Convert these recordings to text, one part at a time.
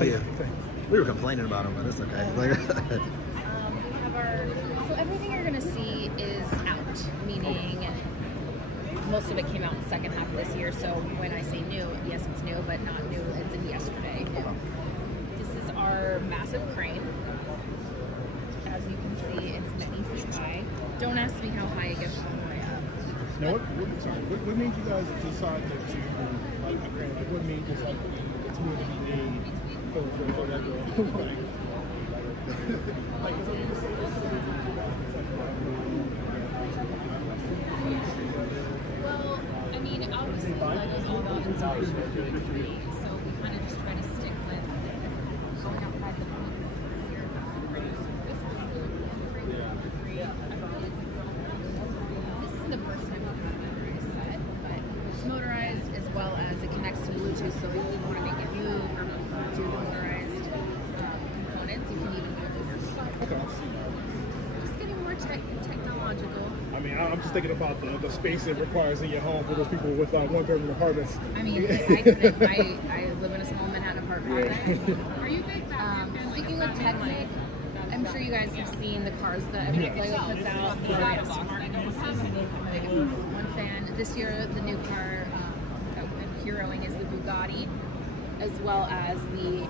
Oh yeah. We were complaining about them, but it's okay. We have so everything you're gonna see is out, meaning most of it came out in the second half of this year. So when I say new, yes, it's new, but not new as in yesterday. This is our massive crane. As you can see, it's many feet high. Don't ask me how high it gets all the way up. Now, what made you guys decide that you what made this it's more to be made for that girl? Well, I mean, obviously, Lego's all about inspiration for creativity, so we kind of just try to stick with going outside the box. This isn't the first time we've had a motorized set, but it's motorized as well as it connects to Bluetooth, so if you want to make it move or do motorized components, you can even do it yourself. Okay. Just getting more technological. I mean, I'm just thinking about the space it requires in your home for those people with one-bedroom apartments. I mean, I live in a small Manhattan apartment. Are you big? Speaking of Technic, I'm sure you guys have seen the cars that Lego puts out. I'm one fan. This year, the new car that we've been heroing is the Bugatti, as well as the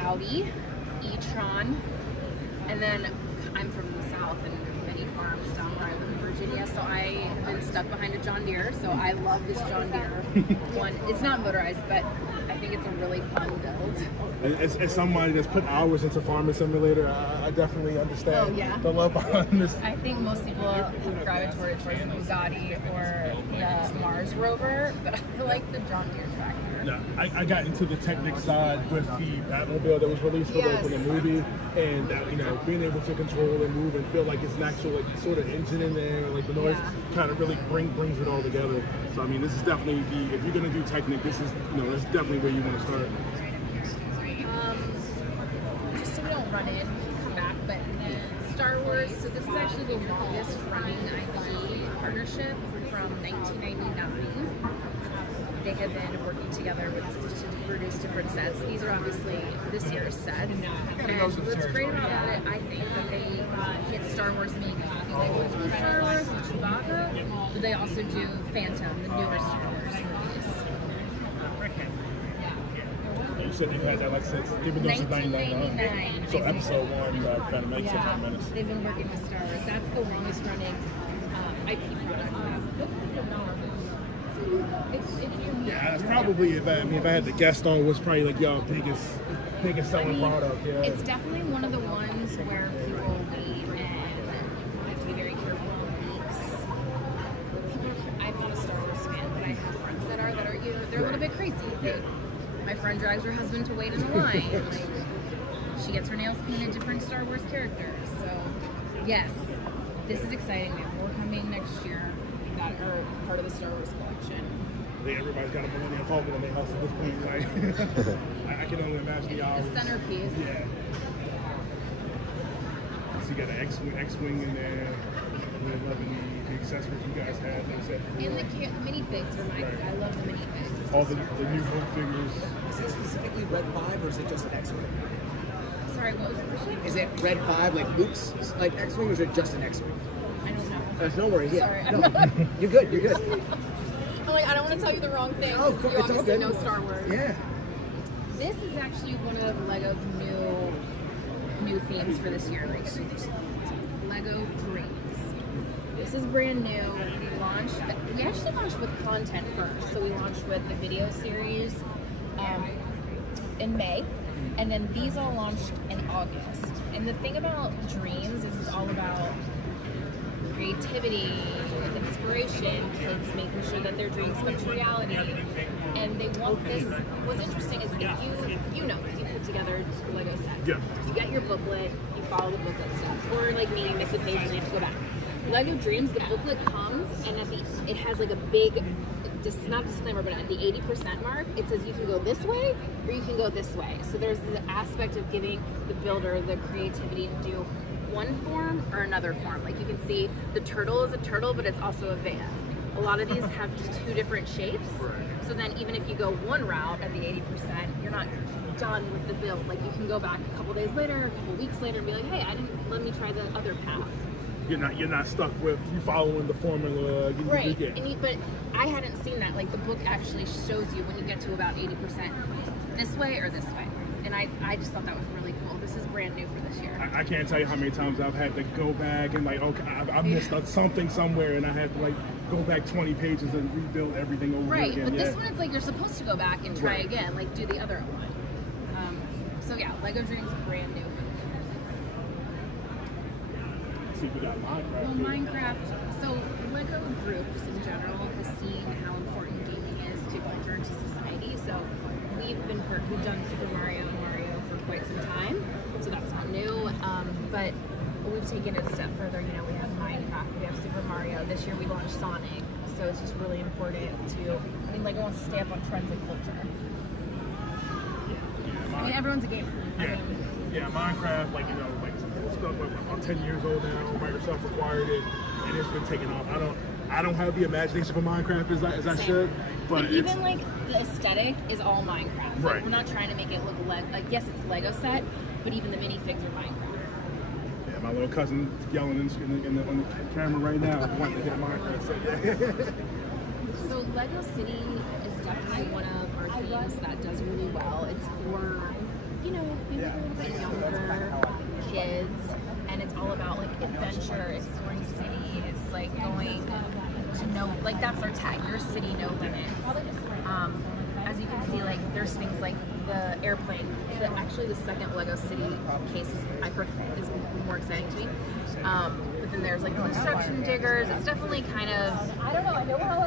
Audi e-tron. And then I'm from the South, and there's many farms down where I live in Virginia, so I have been stuck behind a John Deere, so I love this John Deere one. It's not motorized, but I think it's a really fun build. As somebody that's put hours into Farming Simulator, I definitely understand the love behind this. I think most people gravitate towards the Bugatti or the Mars Rover, but I like the John Deere tractor. Yeah, I got into the Technic side with the Batmobile that was released for the movie, and being able to control and move and feel like it's an actual sort of engine in there, like the noise kind of really brings it all together. So I mean, this is definitely if you're gonna do Technic, this is that's definitely where you want to start. Just so we don't run in, we can come back, but Star Wars. So this is actually the longest running IP partnership from 1999. They have been working together with us to produce different sets. These are obviously this year's sets. And what's great about it, I think, that they hit Star Wars meaning they will do Star Wars and Chewbacca, but they also do Phantom, the newer Star Wars movies. You said they've had that like since they've been doing since 1999. So episode 1, Phantom Menace, Phantom Menace. They've been working with Star Wars. That's the longest running IP product. Yeah, that's probably if I had to guess on what's probably like your biggest selling product. Yeah. It's definitely one of the ones where people wait and have to be very careful on leaks. I'm not a Star Wars fan, but I have friends that are they're a little bit crazy. My friend drags her husband to wait in a line. Like, she gets her nails painted different Star Wars characters. So yes, this is exciting. We have more coming next year that are part of the Star Wars collection. I think everybody's got a Millennium Falcon in their house at this point. Like, I can only imagine the hours. The centerpiece. Yeah. So you got an X-Wing in there. Really loving the accessories you guys have. And the minifigs are nice. I love the minifigs. All the new Hulk figures. Is it specifically Red 5 or is it just an X-Wing? Sorry, what was the question? Is it Red 5 like Luke's like X-Wing or is it just an X-Wing? I don't know. No worries. Yeah. Sorry. No. You're good. You're good. I'm like, I don't want to tell you the wrong thing. Oh, You obviously know Star Wars. Yeah. This is actually one of Lego's new themes for this year. Like Lego Dreams. This is brand new. We actually launched with content first. So we launched with the video series in May, and then these all launched in August. And the thing about Dreams is it's all about creativity, inspiration, kids making sure that their dreams come to reality. And they want this. What's interesting is if you put together a Lego set. Yeah. You get your booklet, you follow the booklet steps. Or like me, you miss a page and you have to go back. Lego Dreams, the booklet comes and it has like a big, not disclaimer, but at the 80% mark, it says you can go this way or you can go this way. So there's the aspect of giving the builder the creativity to do one form or another form. Like you can see the turtle is a turtle, but it's also a van. a lot of these have just 2 different shapes. So then even if you go one route at the 80%, you're not done with the build. Like you can go back a couple days later, a couple weeks later, and be like, hey, let me try the other path. You're not stuck with you following the formula. Right. But I hadn't seen that. Like the book actually shows you when you get to about 80% this way or this way. And I just thought that was really cool. This is brand new for this year. I can't tell you how many times I've had to go back and like, okay, I missed something somewhere, and I had to like go back 20 pages and rebuild everything over again. Right, but this one it's like you're supposed to go back and try again, like do the other one. So yeah, Lego Dreams brand new. See, we got Minecraft. Well, Minecraft. So Lego groups in general have seen how important gaming is to enter into society. So we've done Super Mario and Mario for quite some time, so that's not new. But we've taken it a step further. You know, we have Minecraft, we have Super Mario. This year we launched Sonic, so it's just really important to. I mean, Lego wants to stay up on trends and culture. I mean, everyone's a gamer. Yeah, Minecraft, like, you know, like stuff like I'm 10 years old now. Microsoft acquired it, and it's been taken off. I don't have the imagination for Minecraft as I should, but even like the aesthetic is all Minecraft. Like, right. We're not trying to make it look like yes, it's Lego set, but even the minifigs are Minecraft. Yeah, my little cousin yelling on the camera right now, wanting to get a Minecraft set. So Lego City is definitely one of our themes that does really well. It's for, you know, maybe a little bit younger kids, and it's all about like adventure, exploring city. It's like going to know, like that's our tag, your city, no limits. As you can see, like there's things like the airplane. Actually, the second Lego City case is more exciting to me. But then there's like the construction diggers. It's definitely kind of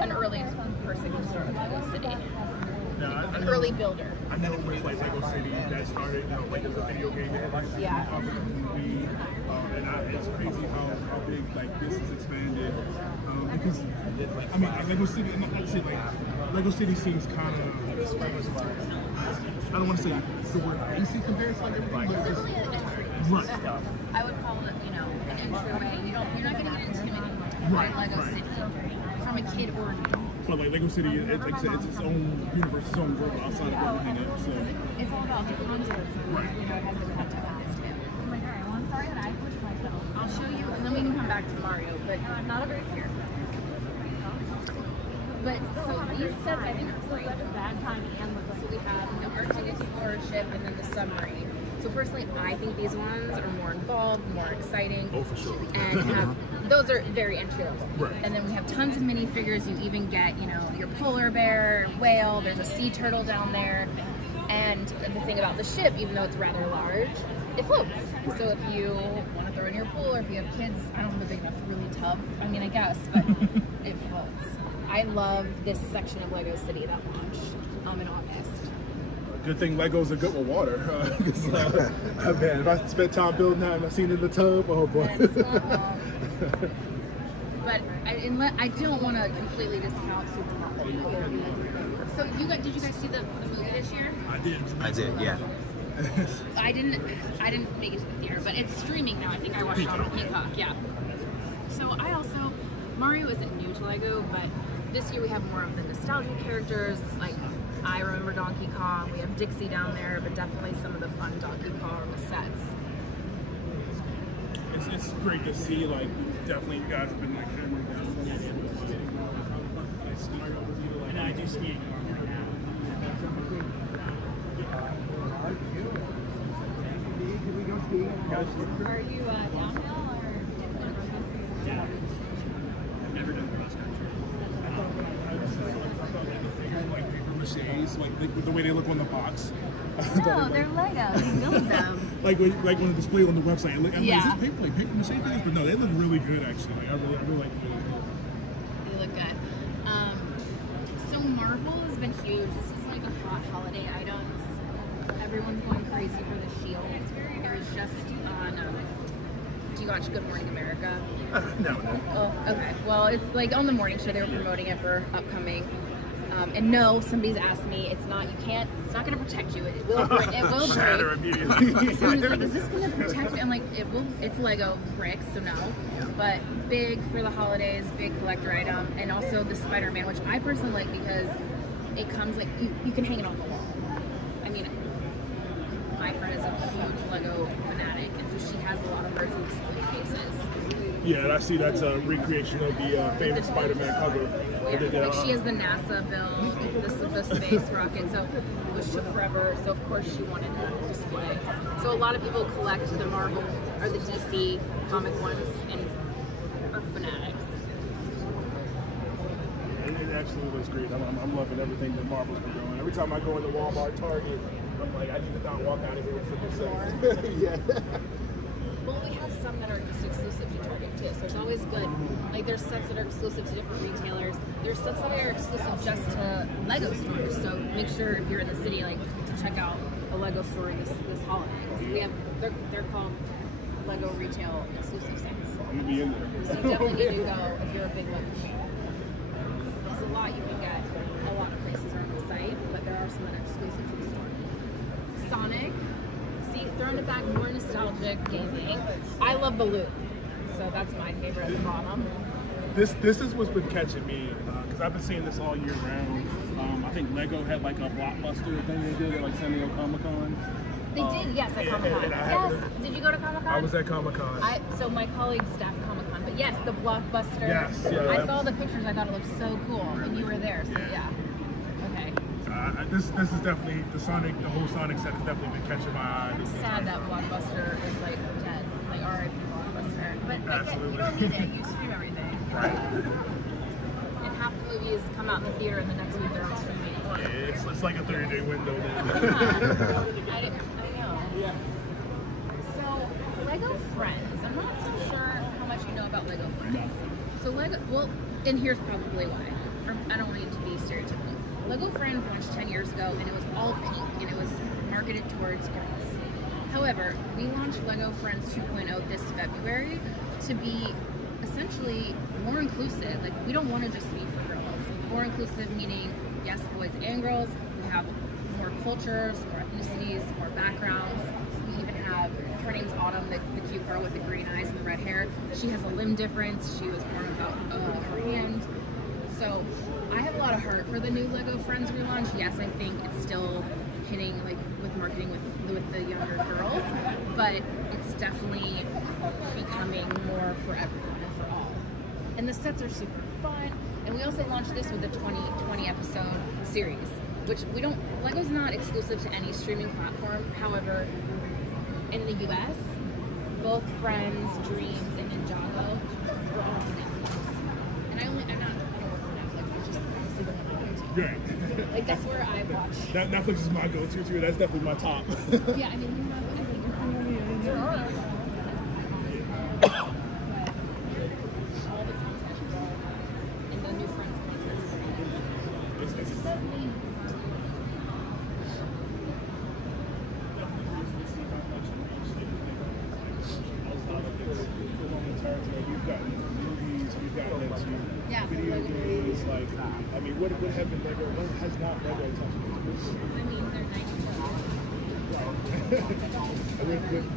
an early person who started Lego City. No, An early builder. I know with like Lego City that started, you know, like as a video game, Yeah. movie, and it's crazy how big like this is expanded. Because I mean, Lego City, I'm not gonna say like Lego City seems kind of, I don't want to say the word basic compared to like everything, but It's definitely an entry. right. I would call it, you know, an entryway. You're not getting intimidated by Lego City from a kid or an adult. But like Lego City, it's its own universe, its own world outside of everything else. So. It's all about the content. Right. You know, it has the content with it. Oh my god, well, I'm sorry that I pushed myself. I'll show you, and then we can come back to Mario, but not over here. But so these sets, I think, are great. Bad time and so we have the Arctic Explorer ship and then the submarine. So personally, I think these ones are more involved, more exciting. Oh, for sure. And those are very entry level. Right. And then we have tons of minifigures. You even get, you know, your polar bear, whale. There's a sea turtle down there. And the thing about the ship, even though it's rather large, it floats. Right. So if you want to throw in your pool, or if you have kids, I don't have a big enough really tub. I mean, I guess, but it floats. I love this section of Lego City that launched in August. Good thing Legos are good with water. Man, if I spent time building that and I seen it in the tub, oh boy. But I don't want to completely discount Super Mario. So did you guys see the movie this year? I did, yeah. I didn't make it to the theater, but it's streaming now. I think I watched it on Peacock. Yeah. So Mario isn't new to Lego, but this year we have more of the nostalgia characters. Like I remember Donkey Kong. We have Dixie down there, but definitely some of the fun Donkey Kong sets. It's great to see. Like definitely, you guys have been like hammering down. And I do skiing. Are you downhill or? Yeah. I've never done cross country. Like paper maches, like the way they look on the box. No, they're Lego. You build them. like when it's displayed on the website. Like, Yeah. Is this paper mache things? But no, they look really good actually. Like I really like them. They look good. So Marvel has been huge. This is like a hot holiday items. Everyone's going crazy for the Shield. It was just on. Do you watch Good Morning America? No. Oh, okay. Well, it's like on the morning show. They were promoting it for upcoming And no, somebody's asked me, it's not going to protect you. It will break. Shatter immediately. Someone's like, is this going to protect me? I'm like, it will. It's Lego bricks, so no. But big for the holidays, big collector item. And also the Spider-Man, which I personally like because it comes like, you can hang it on the wall. I mean, my friend is a huge Lego fanatic, and so she has a lot of hers in display cases. Yeah, and I see that's a recreation of the famous Spider-Man cover. Yeah, like she has the NASA build, the space rocket, so which took forever. So of course she wanted to display. So a lot of people collect the Marvel or the DC comic ones and are fanatics. It absolutely looks great. I'm loving everything that Marvel's been doing. Every time I go into Walmart, Target, I'm like, I need to not walk out of here with 50 cents. Yeah. Well, we have some that are just exclusive to Target too, so it's always good. Like there's sets that are exclusive to different retailers. There's sets that are exclusive just to Lego stores. So make sure if you're in the city, like to check out a Lego store this holiday. We have they're called Lego retail exclusive sets. I'm gonna be in there. So you definitely need to go if you're a big Lego fan. There's a lot you can get. A lot of places are on the site, but there are some that are exclusive to the store. Sonic. Throwing it back, more nostalgic gaming. I love the loop, so that's my favorite at the bottom. This is what's been catching me because I've been seeing this all year round. I think Lego had like a blockbuster thing they did at like San Diego Comic-Con. They did, yes, at Comic-Con. Yes. Did you go to Comic-Con? I was at Comic-Con. So my colleague staffed Comic-Con, but yes, the blockbuster. Yes, yeah. I saw the pictures. I thought it looked so cool, and you were there. So yeah. Okay. This is definitely the whole Sonic set has definitely been catching my eye. It's sad that Blockbuster is like dead, like R.I.P. Blockbuster. But I get, you don't need it. You stream everything. Right. And half the movies come out in the theater, and the next week they're on streaming. Yeah, it's like a 30-day window now. I know. Yeah. So Lego Friends. I'm not so sure how much you know about Lego Friends. So Lego. Well, and here's probably why. I don't want it to be stereotypical. Lego Friends launched 10 years ago, and it was all pink, and it was marketed towards girls. However, we launched Lego Friends 2.0 this February to be essentially more inclusive. Like, we don't want to just be for girls. More inclusive meaning, yes, boys and girls. We have more cultures, more ethnicities, more backgrounds. We even have, her name's Autumn, the cute girl with the green eyes and the red hair. She has a limb difference. She was born without her hand. So I have a lot of heart for the new Lego Friends relaunch. Yes, I think it's still hitting like with marketing with the younger girls, but it's definitely becoming more for everyone and for all. And the sets are super fun. And we also launched this with the 20 episode series, which Lego's not exclusive to any streaming platform. However, in the US, both Friends, Dreams, and Ninjago were all on Netflix. And I'm not Right. like that's where I watch. Netflix is my go-to too. That's definitely my top. Yeah, I mean, there are. All the content and the new Friends content. It's so neat. We've got movies, we've got video games. Like, I mean, what happened? Lego? What has not Lego touched? I mean, they're 92.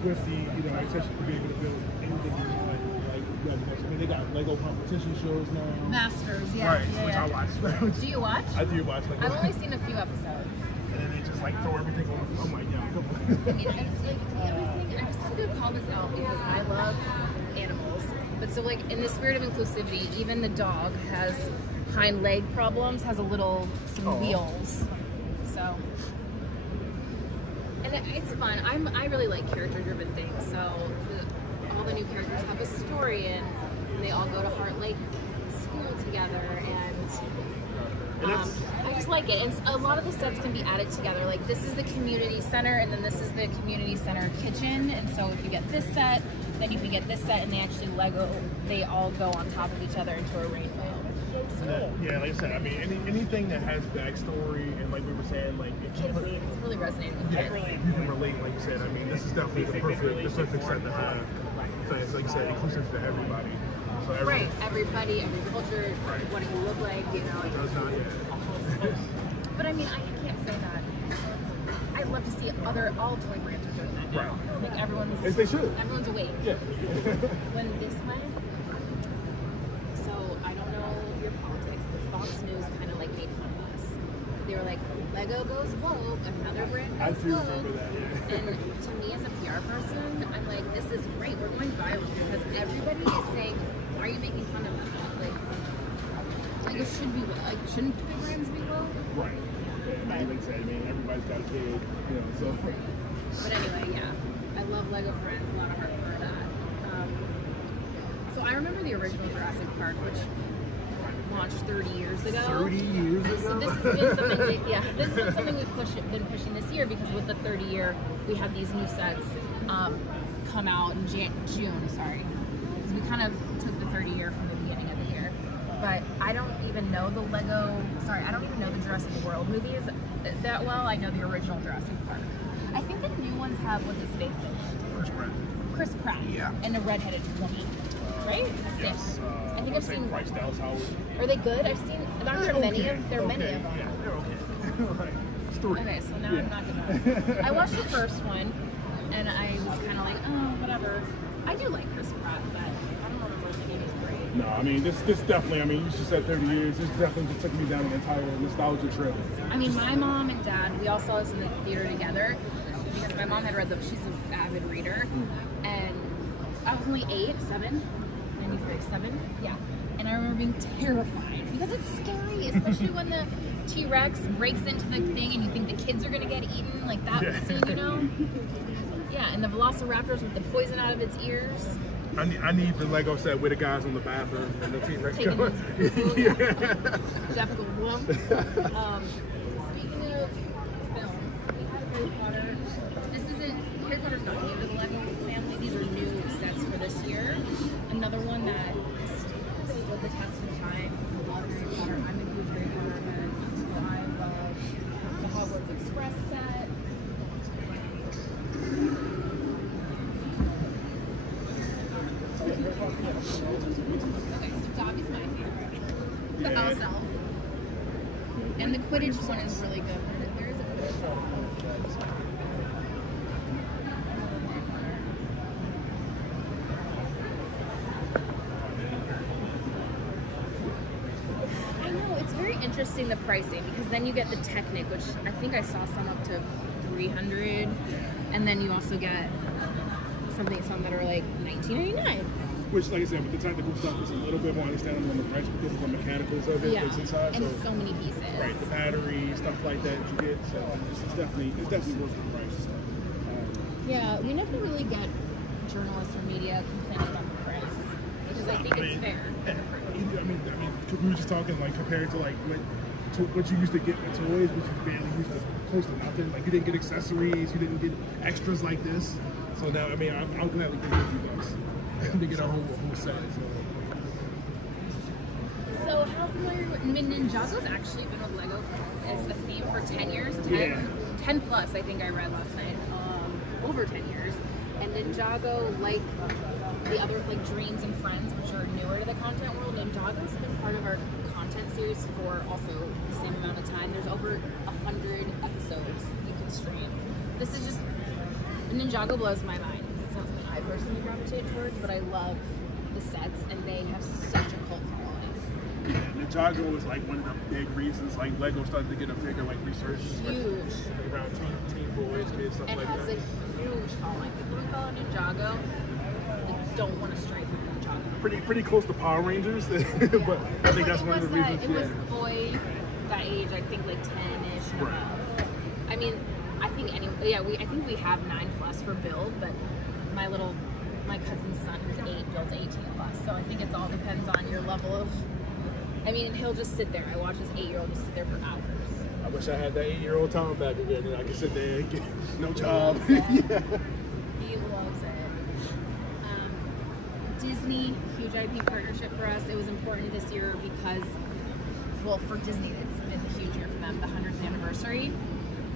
with the, especially to be able to build anything like Lego. I mean, they got Lego competition shows now. Masters, yeah. Right, which I watch. Do you watch? I do watch. Like, I've only seen a few episodes. And then they just like throw everything on the floor. I'm like, yeah, come on. I mean, I just have to call this out because I love animals. But so like in the spirit of inclusivity, even the dog has hind leg problems, has some wheels. So, and it's fun. I really like character driven things. So all the new characters have a story and they all go to Heart Lake School together and I just like it. And a lot of the sets can be added together. Like this is the community center and then this is the community center kitchen. And so if you get this set, then you can get this set and they all go on top of each other into a rainbow. So, yeah, like I said, I mean, anything that has backstory and like we were saying, like it's really resonating with kids. If you can relate, like you said, I mean, this is definitely the perfect set to have. So it's like you said, inclusive for everybody. So everybody, every culture, right. What do you look like, It does not, yeah. But I mean, I can't say that. I'd love to see all toy brands are doing that now. Right. Like everyone's. As they should. Everyone's awake. Yeah. When this went, so I don't know your politics, but Fox News kind of like made fun of us. They were like, Lego goes woke, another brand I goes do woke. remember that, yeah. And to me as a PR person, I'm like, this is great. We're going viral because everybody is saying, why are you making fun of them? Like it should be like, shouldn't toy brands be woke? Right. Like I said, I mean, everybody's got a kid, you know, so. But anyway, yeah. I love Lego Friends, a lot of heart for that. So I remember the original Jurassic Park, which launched 30 years ago. 30 years ago? So this has been something this has been something we've been pushing this year because with the 30 year, we have these new sets come out in June, sorry. Because we kind of took the 30 year from the beginning of the year. But I don't even know the Jurassic World movies that well. I know the original Jurassic Park. I think the new ones have, what's his face in it? Chris Pratt. Yeah. And a redheaded woman. Right? Yes. I think I've seen. Bryce Dallas Howard. Are they good? I've seen. Aren't there many of them? Yeah, they're okay. Like, story. Okay, so now I'm not gonna. I watched the first one, and I was kind of like, oh, whatever. I do like Chris Pratt, but I don't remember if he was great. No, I mean, this definitely, I mean, you just said 30 years. This definitely just took me down an entire nostalgia trip. I mean, my mom and dad, we all saw this in the theater together because my mom had read them. She's an avid reader, and I was only 7. Yeah. And I remember being terrified because it's scary, especially when the T-Rex breaks into the thing and you think the kids are gonna get eaten, like that scene, you know? Yeah, and the Velociraptors with the poison out of its ears. I need the Lego set with the guys on the bathroom and the T-Rex Taking going. Definitely one. Speaking of film, we have Harry Potter. Harry Potter's not new to the Lego family. These are new sets for this year. Another one that stood the test of time. I love Harry Potter. I'm a huge Harry Potter fan. So I love the Hogwarts Express set. Okay, so Dobby's my favorite. The house elf. And the Quidditch one is really good. There is a Quidditch one. Interesting, the pricing, because then you get the Technic, which I think I saw some up to 300, and then you also get some that are like $19.99. Which, like I said, with the technical stuff, is a little bit more understandable on the price because of the mechanicals of it that's inside. And so, so many pieces. Right, the battery, stuff like that you get. So it's definitely worth the price. Yeah, we never really get journalists or media complaining about the price because I think it's fair. I mean, we were just talking like compared to like what you used to get with toys, which is barely used to close to nothing. Like you didn't get accessories, you didn't get extras like this. So now, I mean, I'm glad we can get $50 to get a whole set. So how familiar with Ninjago's actually been with Lego as a theme for 10 years? 10 plus, I think I read last night. Over 10 years. And Ninjago, like the other, like Dreams and Friends, which are newer to the content world, Ninjago's been part of our content series for also the same amount of time. There's over 100 episodes you can stream. This is just, Ninjago blows my mind. It's not something I personally gravitate towards, but I love the sets, and they have such a cult following. Yeah, Ninjago was like one of the big reasons like Lego started to get a bigger like research. Huge. Around teen boys, kids, stuff And like has that. a huge following. People who follow Ninjago, they don't want to stray from Ninjago. Pretty close to Power Rangers, but I think that's one of the reasons. It was the boy that age, I think like 10-ish and above. I mean, I think I think we have 9+ for build, but my cousin's son who's 8 builds 18+. So I think it all depends on your level of. I mean, he'll just sit there. I watch this 8-year-old just sit there for hours. I wish I had that 8-year-old Tom back again, and I could sit there and get no job. He loves it. Disney, huge IP partnership for us. It was important this year because, well, for Disney, it's been a huge year for them, the 100th anniversary.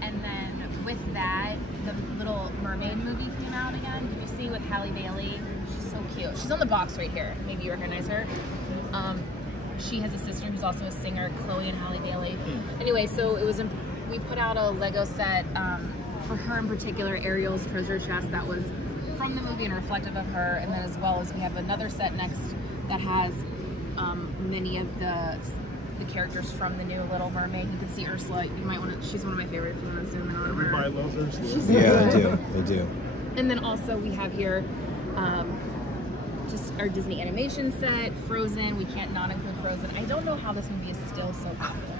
And then with that, the Little Mermaid movie came out again. Did you see with Halle Bailey? She's so cute. She's on the box right here. Maybe you recognize her. she has a sister who's also a singer, Chloe and Holly Daly. Anyway, so it was we put out a Lego set for her in particular, Ariel's treasure chest that was from the movie and reflective of her, and then as well as we have another set next that has many of the characters from the new Little Mermaid. You can see Ursula. You might want to. She's one of my favorites. If you want to zoom in on her. Everybody loves Ursula. Yeah, they do. And then also we have here just our Disney animation set, Frozen. We can't not include Frozen. I don't know how this movie is still so popular.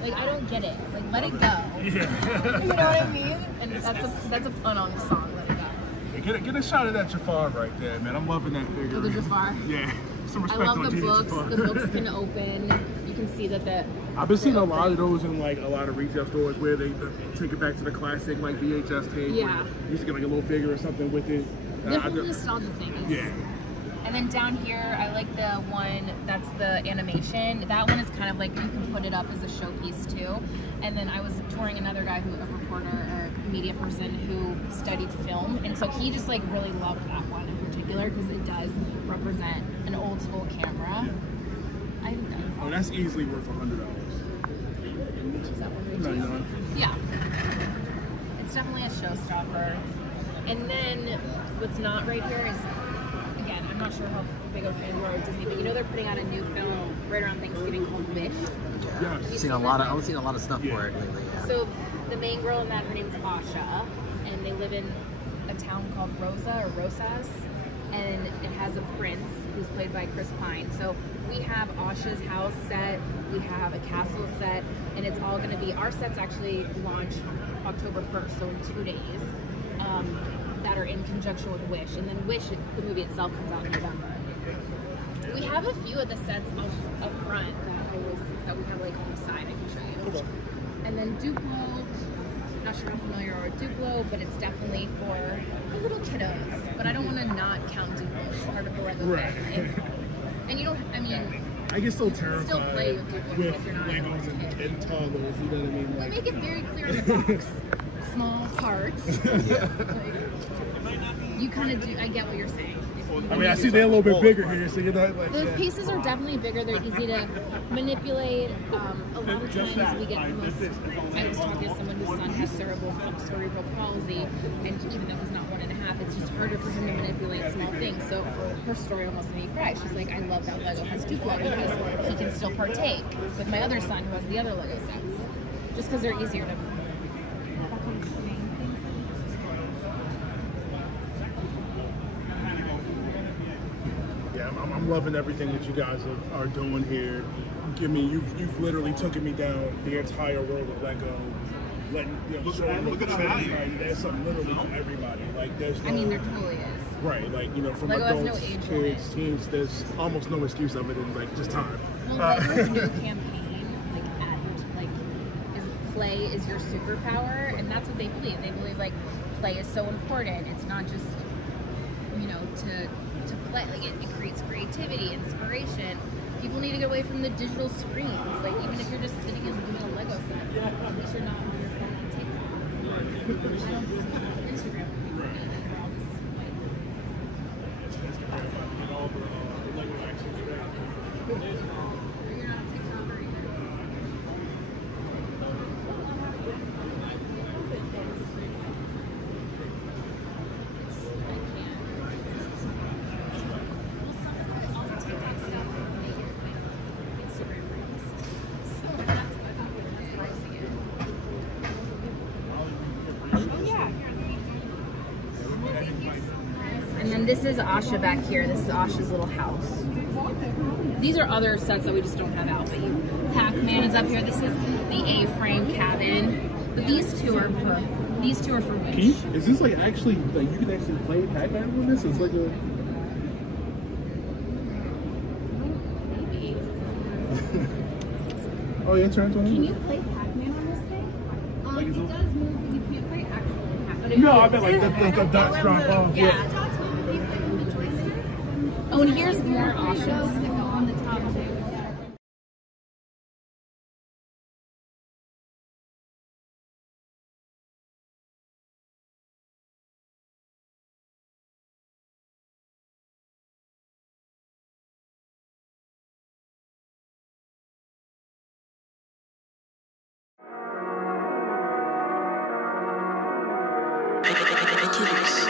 Like, I don't get it. Like, let it go. Yeah. You know what I mean? And that's a pun on the song, Let It Go. Hey, get a shot of that Jafar right there, man. I'm loving that figure. Oh, the Jafar. Yeah. Some I respect love on the Gina books. Jafar. The books can open. You can see that I've been seeing a lot of those in like a lot of retail stores where they take it back to the classic like VHS tape. Yeah. Where you used to get like a little figure or something with it. the whole nostalgia thing is. Yeah. And then down here, I like the one that's the animation. That one is kind of like you can put it up as a showpiece too. And then I was touring another guy a reporter, a media person who studied film, and so he just like really loved that one in particular because it does represent an old school camera. I think that was That's easily worth $100. Is that what they do? $99. Yeah. It's definitely a showstopper. And then what's not right here is, again, I'm not sure how big of a fan you are of Disney, but you know they're putting out a new film right around Thanksgiving called Wish. Yes. I've seen a lot of stuff for it lately. Yeah. So the main girl in that, her name's Asha, and they live in a town called Rosa or Rosas, and it has a prince who's played by Chris Pine. So we have Asha's house set, we have a castle set, and it's all going to be, our sets actually launch October 1st, so in 2 days, that are in conjunction with Wish, and then Wish, the movie itself, comes out in November. We have a few of the sets up front that we have like on the side I can show you. Okay. And then Duplo, not sure how familiar you are with Duplo, but it's definitely for the little kiddos. But I don't want to not count Duplo as part of the Lego family. And you don't, I mean, I get so still terrified play with Duplo with if you're not Legos and toddlers, you know what I mean? we Like, make it very clear in the box. Small parts. Yeah. Like, you kind of do, I get what you're saying. I mean, I see they're a little bit bigger here, so you're not like. The pieces are definitely bigger. They're easy to manipulate. A lot of times we get I was talking to someone whose son has cerebral palsy, and even though he's not 1.5, it's just harder for him to manipulate small things. So her story almost made me cry. She's like, I love that Lego has Duplo because he can still partake with my other son who has the other Lego sets, just because they're easier to. I'm loving everything that you guys are doing here. You've literally taken me down the entire world of Lego. Letting, look at the value. There's something literally for everybody. Like there's no, I mean, there totally is. Right, like from Lego has adults, no age kids, limit. teens. There's almost no excuse of it in like just time. Well, Lego's new campaign, is play is your superpower, and that's what they believe. They believe like play is so important. It's not just to play. Like it creates creativity, inspiration. People need to get away from the digital screens. Like even if you're just sitting and doing a Lego set, at least you're not on your phone on TikTok. I don't do Instagram. Get all the Lego action together. You're not on TikTok or either. And then this is Asha back here. This is Asha's little house. These are other sets that we just don't have out, but Pac-Man is up here. This is the A-frame cabin. But these two are for Wish. Is this like actually like you can actually play Pac-Man with this? It's like a Maybe. oh yeah, turn on. Can you play Pac-Man on this thing? It does move, but you can't play actual Pac-Man. No, I meant like the dots drop off. Yeah. Oh, and here's more Ashas. mix.